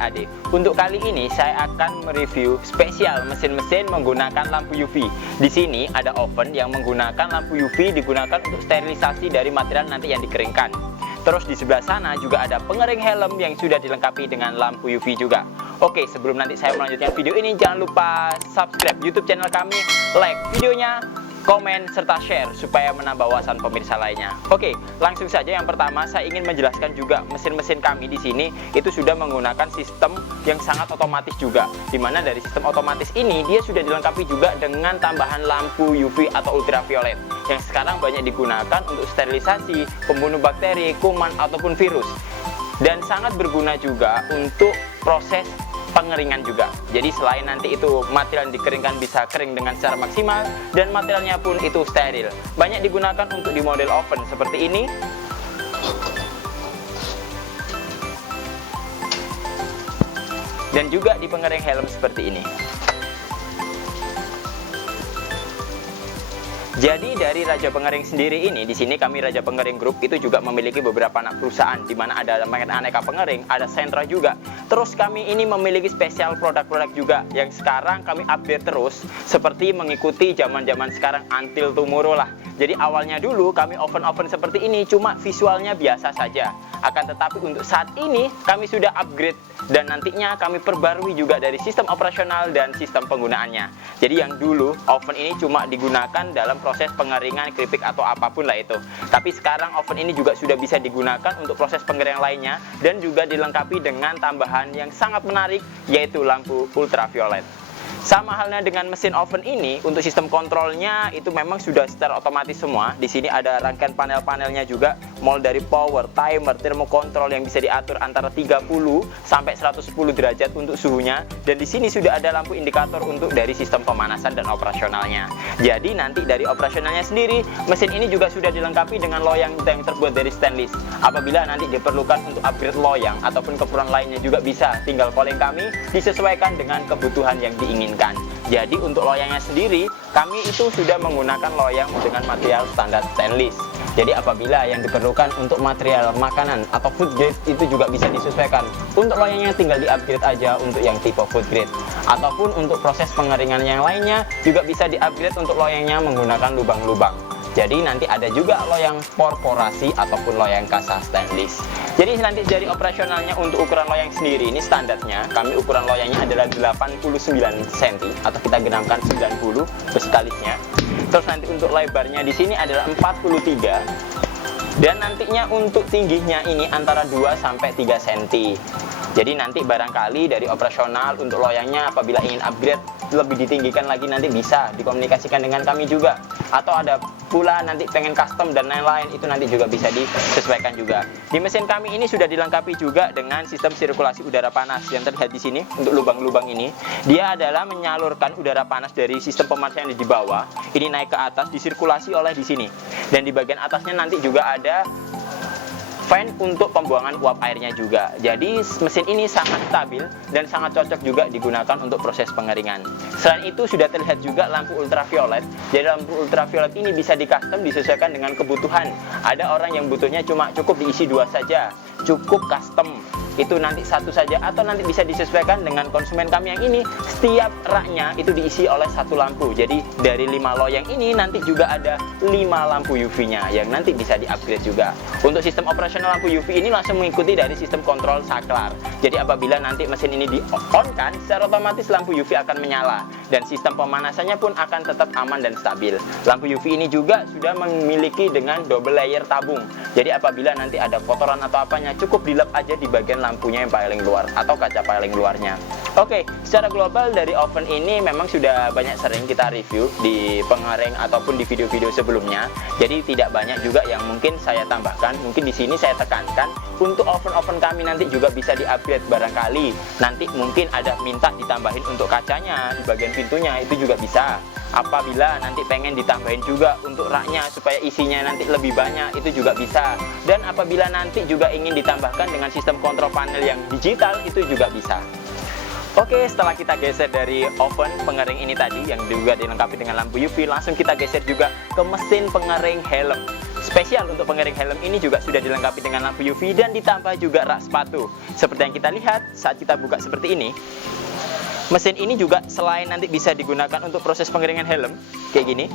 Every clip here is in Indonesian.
saya Ade. Untuk kali ini saya akan mereview spesial mesin-mesin menggunakan lampu UV. Di sini ada oven yang menggunakan lampu UV digunakan untuk sterilisasi dari material nanti yang dikeringkan. Terus di sebelah sana juga ada pengering helm yang sudah dilengkapi dengan lampu UV juga. Oke, sebelum nanti saya melanjutkan video ini, jangan lupa subscribe YouTube channel kami, like videonya, komen, serta share supaya menambah wawasan pemirsa lainnya. Oke, langsung saja. Yang pertama saya ingin menjelaskan juga mesin-mesin kami di sini itu sudah menggunakan sistem yang sangat otomatis juga. Dimana dari sistem otomatis ini dia sudah dilengkapi juga dengan tambahan lampu UV atau ultraviolet yang sekarang banyak digunakan untuk sterilisasi, pembunuh bakteri, kuman ataupun virus. Dan sangat berguna juga untuk proses pengeringan juga. Jadi selain nanti itu material yang dikeringkan bisa kering dengan secara maksimal dan materialnya pun itu steril. Banyak digunakan untuk di model oven seperti ini. Dan juga di pengering helm seperti ini. Jadi dari Raja Pengering sendiri ini, di sini kami Raja Pengering Group itu juga memiliki beberapa anak perusahaan, di mana ada aneka pengering, ada sentra juga. Terus kami ini memiliki spesial produk-produk juga yang sekarang kami update terus, seperti mengikuti zaman-zaman sekarang until tomorrow lah. Jadi awalnya dulu kami oven-oven seperti ini cuma visualnya biasa saja. Akan tetapi untuk saat ini kami sudah upgrade dan nantinya kami perbarui juga dari sistem operasional dan sistem penggunaannya. Jadi yang dulu oven ini cuma digunakan dalam proses pengeringan keripik atau apapun lah itu. Tapi sekarang oven ini juga sudah bisa digunakan untuk proses pengeringan lainnya dan juga dilengkapi dengan tambahan yang sangat menarik yaitu lampu ultraviolet. Sama halnya dengan mesin oven ini, untuk sistem kontrolnya itu memang sudah secara otomatis semua. Di sini ada rangkaian panel-panelnya juga, mulai dari power, timer, thermocontrol yang bisa diatur antara 30 sampai 110 derajat untuk suhunya. Dan di sini sudah ada lampu indikator untuk dari sistem pemanasan dan operasionalnya. Jadi nanti dari operasionalnya sendiri, mesin ini juga sudah dilengkapi dengan loyang yang terbuat dari stainless. Apabila nanti diperlukan untuk upgrade loyang ataupun kekurangan lainnya juga bisa tinggal calling kami, disesuaikan dengan kebutuhan yang diinginkan. Jadi untuk loyangnya sendiri kami itu sudah menggunakan loyang dengan material standar stainless. Jadi apabila yang diperlukan untuk material makanan atau food grade itu juga bisa disesuaikan. Untuk loyangnya tinggal di-upgrade aja untuk yang tipe food grade. Ataupun untuk proses pengeringan yang lainnya juga bisa di-upgrade untuk loyangnya menggunakan lubang-lubang. Jadi nanti ada juga loyang perforasi ataupun loyang kasa stainless. Jadi nanti dari operasionalnya untuk ukuran loyang sendiri ini standarnya kami ukuran loyangnya adalah 89 cm atau kita genapkan 90 besikalisnya. Terus nanti untuk lebarnya di sini adalah 43 dan nantinya untuk tingginya ini antara 2 sampai 3 cm. Jadi nanti barangkali dari operasional untuk loyangnya apabila ingin upgrade lebih ditinggikan lagi nanti bisa dikomunikasikan dengan kami juga. Atau ada pula nanti pengen custom dan lain-lain itu nanti juga bisa disesuaikan juga. Di mesin kami ini sudah dilengkapi juga dengan sistem sirkulasi udara panas yang terlihat di sini untuk lubang-lubang ini. Dia adalah menyalurkan udara panas dari sistem pemanasan yang di bawah ini naik ke atas disirkulasi oleh di sini. Dan di bagian atasnya nanti juga ada fan untuk pembuangan uap airnya juga. Jadi mesin ini sangat stabil dan sangat cocok juga digunakan untuk proses pengeringan. Selain itu sudah terlihat juga lampu ultraviolet. Jadi lampu ultraviolet ini bisa di custom disesuaikan dengan kebutuhan. Ada orang yang butuhnya cuma cukup diisi 2 saja, cukup custom itu nanti 1 saja, atau nanti bisa disesuaikan dengan konsumen kami yang ini setiap raknya itu diisi oleh 1 lampu. Jadi dari 5 loyang ini nanti juga ada 5 lampu UV nya yang nanti bisa di-upgrade juga. Untuk sistem operasional lampu UV ini langsung mengikuti dari sistem kontrol saklar. Jadi apabila nanti mesin ini di-on-kan, secara otomatis lampu UV akan menyala dan sistem pemanasannya pun akan tetap aman dan stabil. Lampu UV ini juga sudah memiliki dengan double layer tabung. Jadi apabila nanti ada kotoran atau apanya cukup dilap aja di bagian lampunya yang paling luar atau kaca paling luarnya. Oke, secara global dari oven ini memang sudah banyak sering kita review di pengering ataupun di video-video sebelumnya. Jadi tidak banyak juga yang mungkin saya tambahkan. Mungkin di sini saya tekankan untuk oven-oven kami nanti juga bisa di-upgrade barangkali. Nanti mungkin ada minta ditambahin untuk kacanya di bagian pintunya itu juga bisa. Apabila nanti pengen ditambahin juga untuk raknya supaya isinya nanti lebih banyak itu juga bisa. Dan apabila nanti juga ingin ditambahkan dengan sistem kontrol panel yang digital itu juga bisa. Oke, setelah kita geser dari oven pengering ini tadi yang juga dilengkapi dengan lampu UV, langsung kita geser juga ke mesin pengering helm. spesial untuk pengering helm ini juga sudah dilengkapi dengan lampu UV dan ditambah juga rak sepatu. Seperti yang kita lihat saat kita buka seperti ini. Mesin ini juga selain nanti bisa digunakan untuk proses pengeringan helm kayak gini,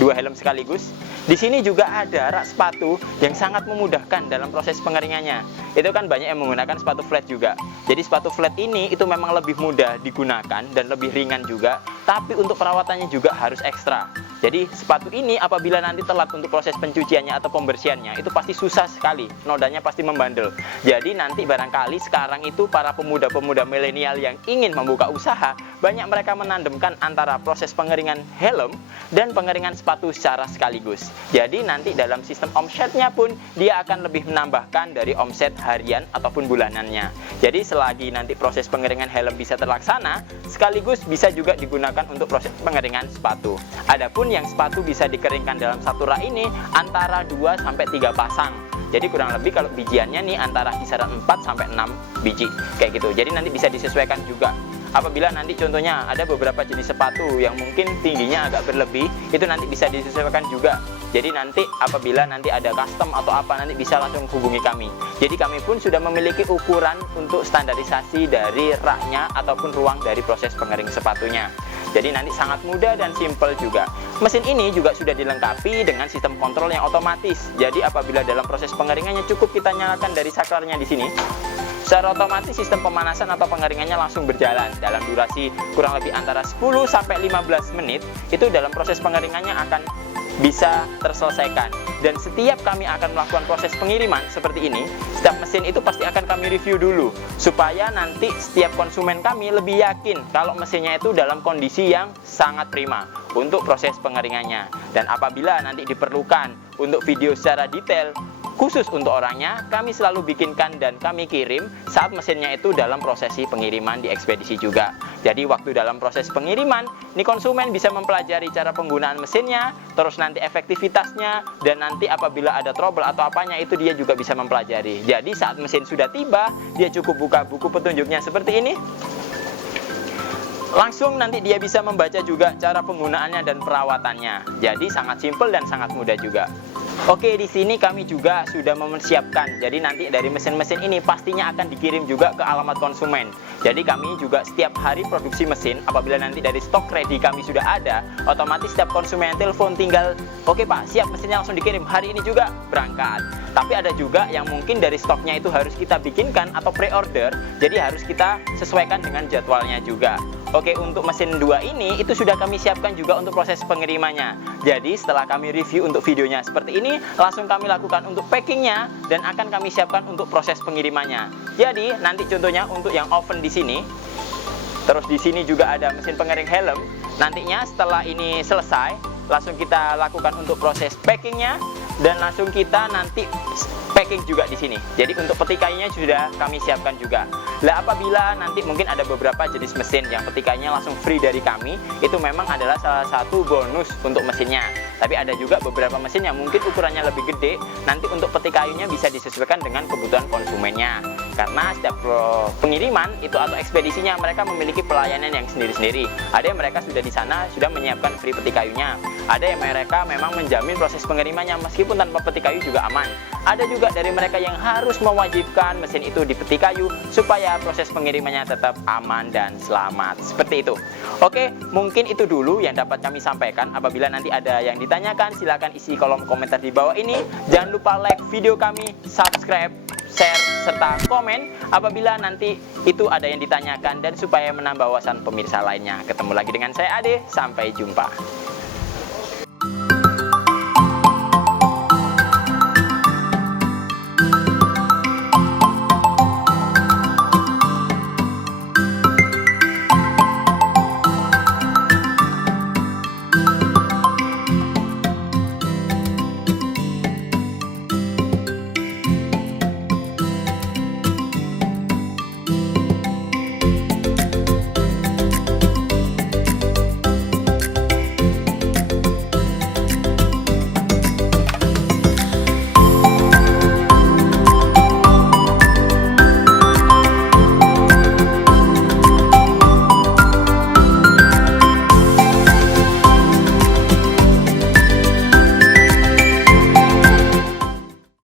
2 helm sekaligus. Di sini juga ada rak sepatu yang sangat memudahkan dalam proses pengeringannya. Itu kan banyak yang menggunakan sepatu flat juga. Jadi sepatu flat ini itu memang lebih mudah digunakan dan lebih ringan juga, tapi untuk perawatannya juga harus ekstra. Jadi sepatu ini apabila nanti telat untuk proses pencuciannya atau pembersihannya, itu pasti susah sekali, nodanya pasti membandel. Jadi nanti barangkali sekarang itu para pemuda-pemuda milenial yang ingin membuka usaha, banyak mereka menandemkan antara proses pengeringan helm dan pengeringan sepatu secara sekaligus. Jadi nanti dalam sistem omsetnya pun dia akan lebih menambahkan dari omset harian ataupun bulanannya. Jadi selagi nanti proses pengeringan helm bisa terlaksana, sekaligus bisa juga digunakan untuk proses pengeringan sepatu. Adapun yang sepatu bisa dikeringkan dalam satu rak ini antara 2 sampai 3 pasang. Jadi kurang lebih kalau bijiannya nih antara kisaran 4 sampai 6 biji kayak gitu. Jadi nanti bisa disesuaikan juga. Apabila nanti contohnya ada beberapa jenis sepatu yang mungkin tingginya agak berlebih, itu nanti bisa disesuaikan juga. Jadi nanti apabila nanti ada custom atau apa, nanti bisa langsung hubungi kami. Jadi kami pun sudah memiliki ukuran untuk standarisasi dari raknya ataupun ruang dari proses pengering sepatunya. Jadi nanti sangat mudah dan simple juga. Mesin ini juga sudah dilengkapi dengan sistem kontrol yang otomatis. Jadi apabila dalam proses pengeringannya cukup kita nyalakan dari saklarnya di sini, secara otomatis sistem pemanasan atau pengeringannya langsung berjalan dalam durasi kurang lebih antara 10 sampai 15 menit. Itu dalam proses pengeringannya akan bisa terselesaikan. Dan setiap kami akan melakukan proses pengiriman seperti ini, setiap mesin itu pasti akan kami review dulu supaya nanti setiap konsumen kami lebih yakin kalau mesinnya itu dalam kondisi yang sangat prima untuk proses pengeringannya. Dan apabila nanti diperlukan untuk video secara detail khusus untuk orangnya, kami selalu bikinkan dan kami kirim saat mesinnya itu dalam prosesi pengiriman di ekspedisi juga. Jadi waktu dalam proses pengiriman, nih konsumen bisa mempelajari cara penggunaan mesinnya, terus nanti efektivitasnya, dan nanti apabila ada trouble atau apanya itu dia juga bisa mempelajari. Jadi saat mesin sudah tiba, dia cukup buka buku petunjuknya seperti ini. Langsung nanti dia bisa membaca juga cara penggunaannya dan perawatannya. Jadi sangat simpel dan sangat mudah juga. Oke, di sini kami juga sudah mempersiapkan. Jadi nanti dari mesin-mesin ini pastinya akan dikirim juga ke alamat konsumen. Jadi kami juga setiap hari produksi mesin. Apabila nanti dari stok ready kami sudah ada, otomatis setiap konsumen yang telepon tinggal, oke Pak, siap mesinnya langsung dikirim. Hari ini juga berangkat. Tapi ada juga yang mungkin dari stoknya itu harus kita bikinkan atau pre-order. Jadi harus kita sesuaikan dengan jadwalnya juga. Oke, untuk mesin 2 ini itu sudah kami siapkan juga untuk proses pengirimannya. Jadi setelah kami review untuk videonya seperti ini, langsung kami lakukan untuk packingnya dan akan kami siapkan untuk proses pengirimannya. Jadi nanti contohnya untuk yang oven di sini, terus di sini juga ada mesin pengering helm. Nantinya setelah ini selesai, langsung kita lakukan untuk proses packingnya dan langsung kita nanti packing juga di sini. Jadi untuk peti kayunya sudah kami siapkan juga. Lah apabila nanti mungkin ada beberapa jenis mesin yang peti kayunya langsung free dari kami, itu memang adalah salah satu bonus untuk mesinnya. Tapi ada juga beberapa mesin yang mungkin ukurannya lebih gede, nanti untuk peti kayunya bisa disesuaikan dengan kebutuhan konsumennya. Karena setiap pengiriman itu atau ekspedisinya mereka memiliki pelayanan yang sendiri-sendiri. Ada yang mereka sudah di sana sudah menyiapkan free peti kayunya. Ada yang mereka memang menjamin proses pengirimannya meskipun tanpa peti kayu juga aman. Ada juga dari mereka yang harus mewajibkan mesin itu di peti kayu supaya proses pengirimannya tetap aman dan selamat. Seperti itu. Oke, mungkin itu dulu yang dapat kami sampaikan. Apabila nanti ada yang ditanyakan, silakan isi kolom komentar di bawah ini. Jangan lupa like video kami, subscribe, share, serta komen apabila nanti itu ada yang ditanyakan dan supaya menambah wawasan pemirsa lainnya. Ketemu lagi dengan saya Ade, sampai jumpa.